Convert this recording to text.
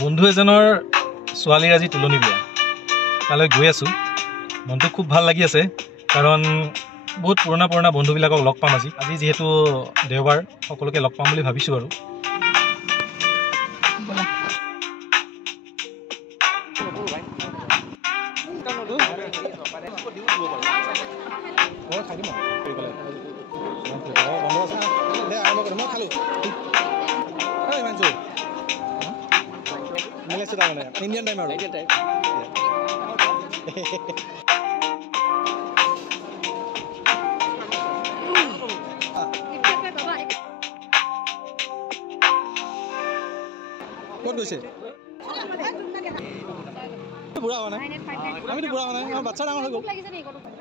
বন্ধু এজনৰ ছোৱালীৰ আজি তুলনি বিয়া তালৈ গৈ আছো মনটো খুব ভাল লাগি আছে কাৰণ বহুত পুৰণা বন্ধুবিলাকক লগ পাম আজি যেহেতু দেওবাৰ সকলোকে লগ পাম বুলি ভাবিছো আৰু Indian time out. Indian time. What do you say? बुरा होना है हमें तो बुरा होना है हम बच्चा डांग हो गया